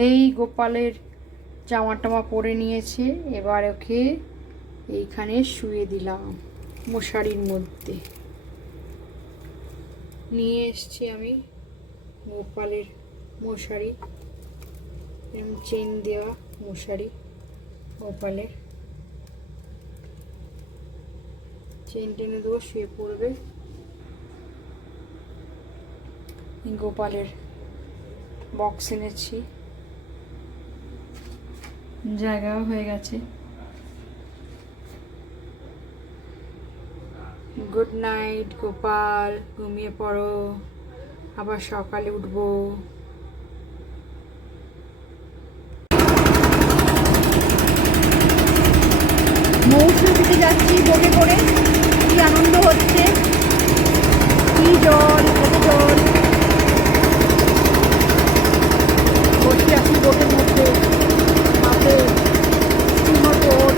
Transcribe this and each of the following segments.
এই গোপালের জামা টামা পরে নিয়েছে, এবার ওকে এইখানে শুয়ে দিলাম মশারির মধ্যে। নিয়ে এসছি আমি গোপালের মশারি, এরকম চেন দেওয়া মশারি, গোপালের চেন টেনে দেবো, শুয়ে পড়বে। গোপালের বক্স এনেছি, জায়গাও হয়ে গেছে। গুড নাইট গোপাল, ঘুমিয়ে পড়ো, আবার সকালে উঠবো। মৌসুমী দিতে যাচ্ছি বোটে করে, কি আনন্দ হচ্ছে, কি জল, কত জল। বসে আছি বোটের মধ্যে, মাঠে স্টিমার বোট।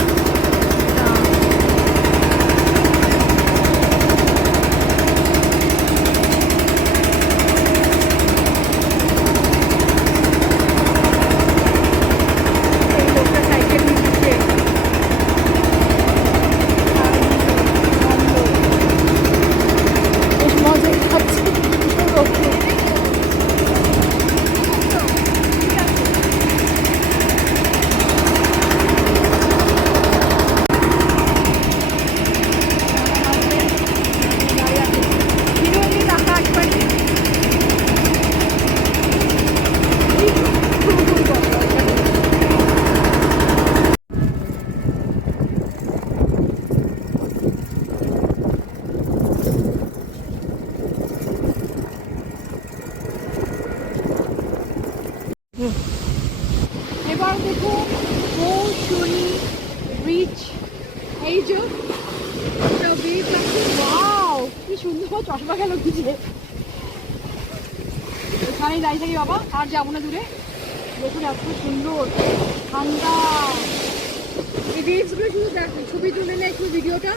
এবার দেখো মৌসুমী ব্রিজ, এই যে ব্রিজ আছে, ওয়াও কি সুন্দর, চশমা গেল ভিজে। এখানেই দাঁড়িয়ে থাকি বাবা, আর যাবো না দূরে। দেখুন এত সুন্দর ঠান্ডা। এই ওয়েভসগুলো শুধু দেখো, ছবি তুলে নেয় একটু ভিডিওটা,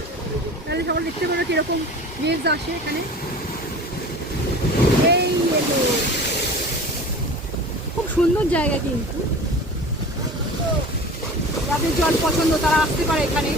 তাহলে সবাই দেখতে পারো কিরকম ওয়েভস আসে এখানে। এই এলো, খুব সুন্দর জায়গা, কিন্তু যাদের জল পছন্দ তারা আসতে পারে এখানে।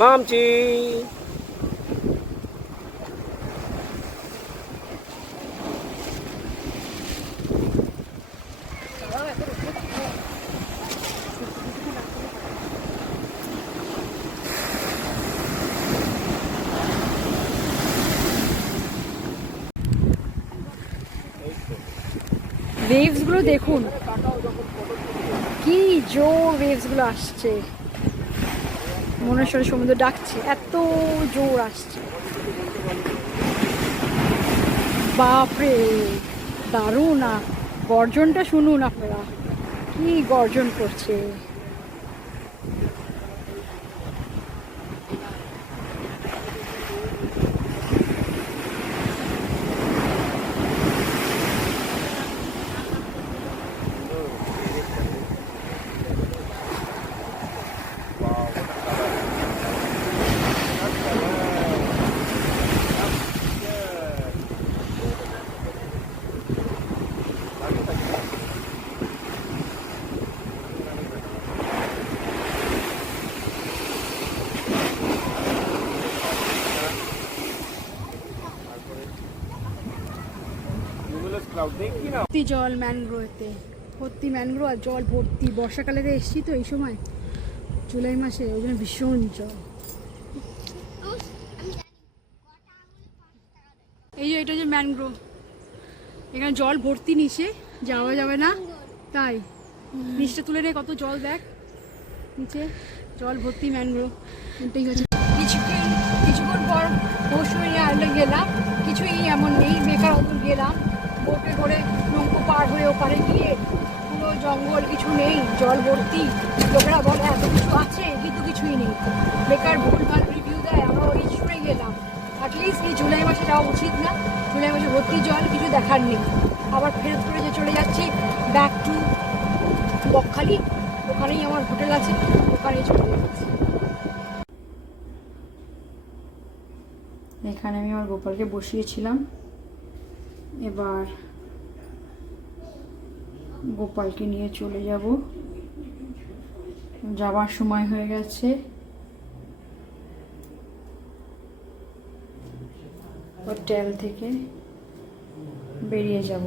মামচি ওয়েভস গুলো দেখুন, কি জোর ওয়েভস গুলো আসছে, মনে হয় সমুদ্র ডাকছে, এত জোর আসছে। বাপরে দারুণ, গর্জনটা শুনুন আপনারা, কি গর্জন করছে। ভর্তি জল ম্যানগ্রোভেতে, ভর্তি ম্যানগ্রোভ আর জল ভর্তি। বর্ষাকালে এসছি তো এই সময়, জুলাই মাসে, ওই জন্য ভীষণ জল। এই যে এটা যে ম্যানগ্রোভ, এখানে জল ভর্তি, নিচে যাওয়া যাবে না, তাই নিচটা তুলে নেই, কত জল দেখ নিচে, জল ভর্তি ম্যানগ্রোভ। এটাই হচ্ছে কিছুক্ষণ পর মৌসুমী আইল্যান্ডে গেলাম, কিছুই এমন নেই, বেকার অদূর গেলাম বোটে করে, নৌকো পার হয়ে ওপারে গিয়ে পুরো জঙ্গল, কিছু নেই, জল ভর্তি। লোকেরা বলে এত কিছু আছে, কিন্তু কিছুই নেই, বেকার ভুলভাল রিভিউ দেয়। আমরা ওই শুনে গেলাম। অ্যাটলিস্ট এই জুলাই মাসে যাওয়া উচিত না, জুলাই মাসে ভর্তি জল, কিছু দেখার নেই। আবার ফেরত করে যে চলে যাচ্ছি ব্যাক টু বকখালি, ওখানেই আমার হোটেল আছে, ওখানেই চলে যাচ্ছি। এখানে আমি আমার গোপালকে বসিয়েছিলাম, এবার গোপালকে নিয়ে চলে যাব, যাবার সময় হয়ে গেছে। হোটেল থেকে বেরিয়ে যাব।